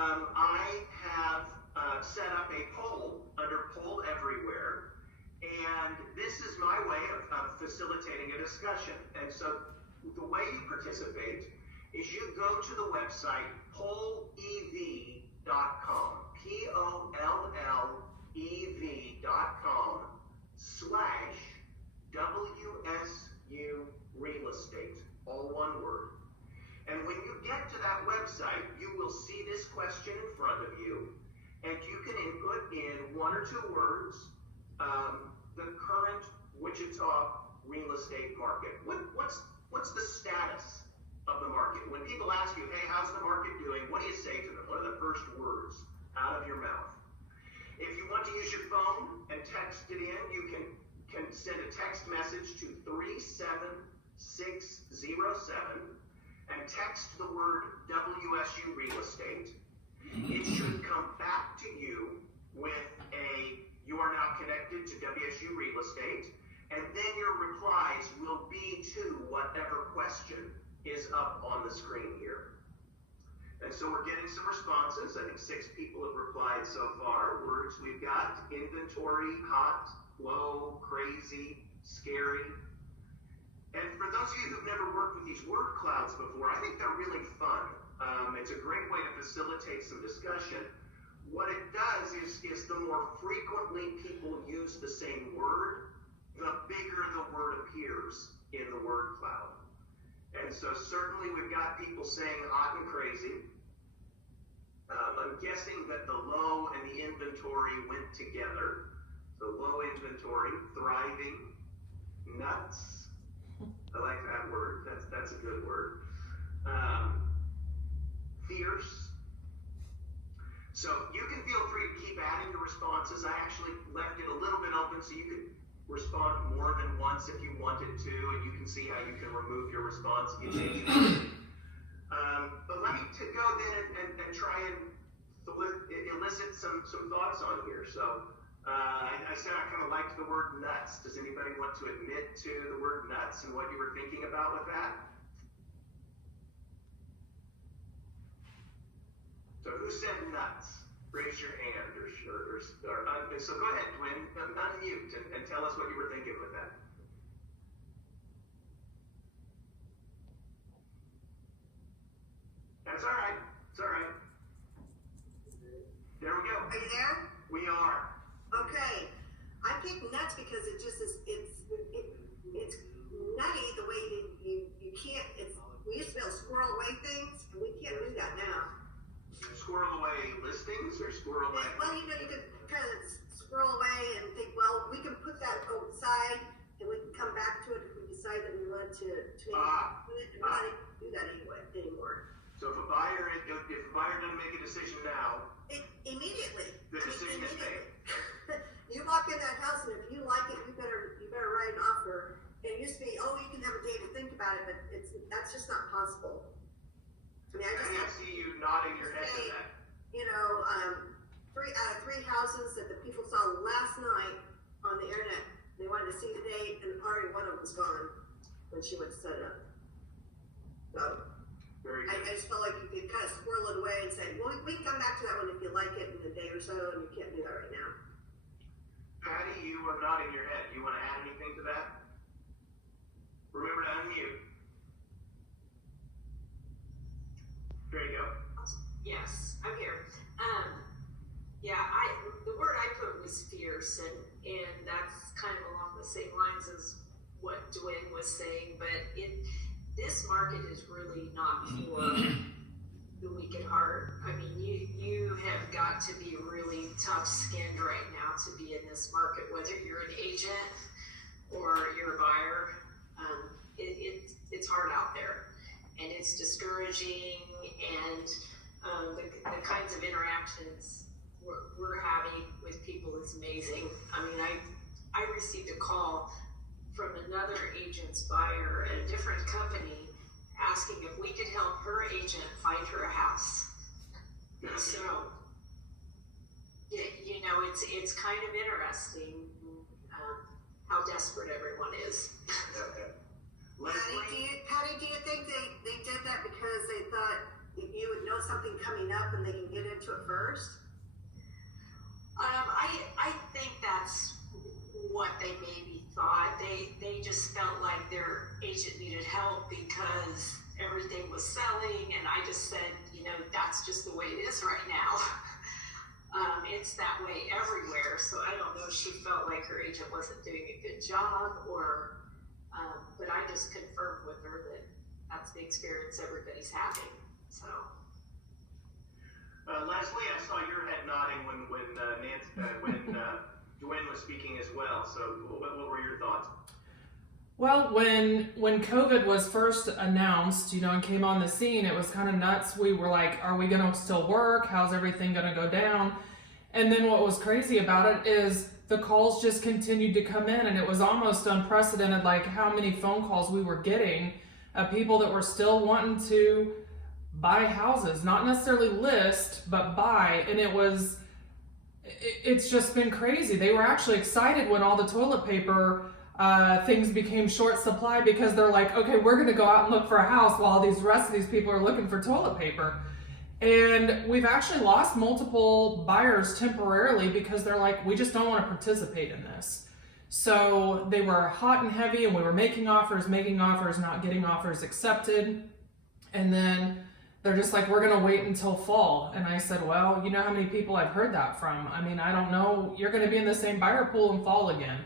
I have set up a poll under Poll Everywhere, and this is my way of facilitating a discussion. And so the way you participate is you go to the website pollev.com, pollev.com/WSU Real Estate, all one word. And when you get to that website, you will see this question in front of you, and you can input in one or two words, the current Wichita real estate market. What's the status of the market? When people ask you, hey, how's the market doing? What do you say to them? What are the first words out of your mouth? If you want to use your phone and text it in, you can send a text message to 37607 and text the word WSU Real Estate. It should come back to you with you are now connected to WSU Real Estate, and then your replies will be to whatever question is up on the screen here. And so we're getting some responses. I think 6 people have replied so far. Words we've got: inventory, hot, low, crazy, scary. And for those of you who've never worked with these word clouds before, I think they're really fun. It's a great way to facilitate some discussion. What it does is the more frequently people use the same word, the bigger the word appears in the word cloud. And so certainly we've got people saying hot and crazy. I'm guessing that the low and the inventory went together. So low inventory, thriving, nuts. I like that word. That's a good word. Fierce. So you can feel free to keep adding the responses. I actually left it a little bit open so you could respond more than once if you wanted to, and you can see how you can remove your response if you change it. But let me go then and try and elicit some thoughts on here. So I said I kind of liked the word nuts. Does anybody want to admit to the word nuts and what you were thinking about with that? So who said nuts? Raise your hand, so go ahead, Twin, unmute and tell us what you were thinking with that. That's all right. It's all right. There we go. Are you there? We are. Okay. I picked nuts because it just is. It's nutty the way you can't. We used to be able to squirrel away things, and we can't do that now. Squirrel away listings or squirrel away? Well, you can kind of squirrel away and think, well, we can put that outside and we can come back to it if we decide that we want to not do that anymore. So if a buyer doesn't make a decision now, immediately. The decision is made. You walk in that house and if you like it, you better write an offer. It used to be, you can have a day to think about it, but that's just not possible. I mean, I can't see you nodding your head to that. 3 out of 3 houses that the people saw last night on the internet, they wanted to see the date, and already one of them was gone when she went to set it up. So, very good. I just felt like you could kind of squirrel it away and say, well, we can come back to that one if you like it in a day or so, and you can't do that right now. Patty, you are nodding your head. You want to add anything to that? Remember to unmute. There you go. Yes, I'm here. The word I put was fierce, and that's kind of along the same lines as what Dwayne was saying, but this market is really not for the weak at heart. I mean, you have got to be really tough-skinned right now to be in this market, whether you're an agent or you're a buyer. It's hard out there, and it's discouraging, and the kinds of interactions we're having with people is amazing. I mean, I received a call from another agent's buyer at a different company asking if we could help her agent find her a house. So, it's kind of interesting how desperate everyone is. Patty, do you think they did that because they thought you would know know something coming up and they can get into it first? I think that's what they maybe thought. They just felt like their agent needed help because everything was selling, and I just said, that's just the way it is right now. It's that way everywhere, so I don't know if she felt like her agent wasn't doing a good job, or but I just confirmed with her that that's the experience everybody's having. So Leslie, I saw your head nodding when Dwayne was speaking as well. So what were your thoughts? Well, when COVID was first announced, and came on the scene, it was kind of nuts. We were like, are we going to still work? How's everything going to go down? And then what was crazy about it is the calls just continued to come in, and it was almost unprecedented, like how many phone calls we were getting of people that were still wanting to buy houses, not necessarily list, but buy. And it's just been crazy. They were actually excited when all the toilet paper things became short supply, because they're like, okay, we're going to go out and look for a house while the rest of these people are looking for toilet paper. And we've actually lost multiple buyers temporarily because they're like, we just don't want to participate in this. So they were hot and heavy, and we were making offers, not getting offers accepted. And then they're just like, we're going to wait until fall. And I said, well, you know how many people I've heard that from? I mean, I don't know. You're going to be in the same buyer pool in fall again.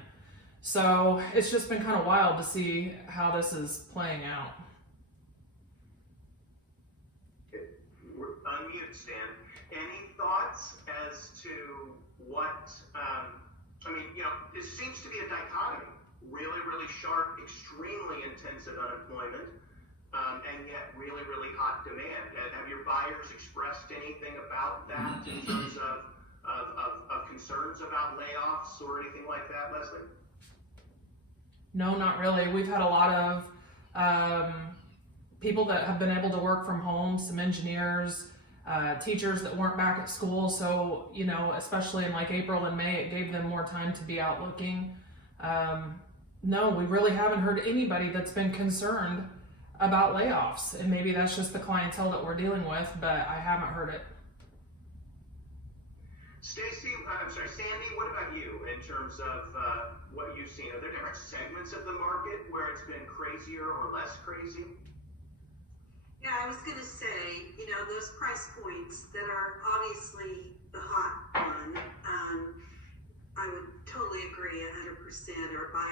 So it's just been kind of wild to see how this is playing out. Unmute, Stan. Any thoughts as to what, it seems to be a dichotomy. Really, really sharp, extremely intensive unemployment, and yet really, really hot demand. Have your buyers expressed anything about that in terms of concerns about layoffs or anything like that, Leslie? No, not really. We've had a lot of people that have been able to work from home, some engineers, teachers that weren't back at school. So, especially in like April and May, it gave them more time to be out looking. No, we really haven't heard anybody that's been concerned about layoffs. And maybe that's just the clientele that we're dealing with, but I haven't heard it. Sandy, what about you in terms of what you've seen? Are there different segments of the market where it's been crazier or less crazy? Yeah, I was going to say, those price points that are obviously the hot one, I would totally agree 100% are buying.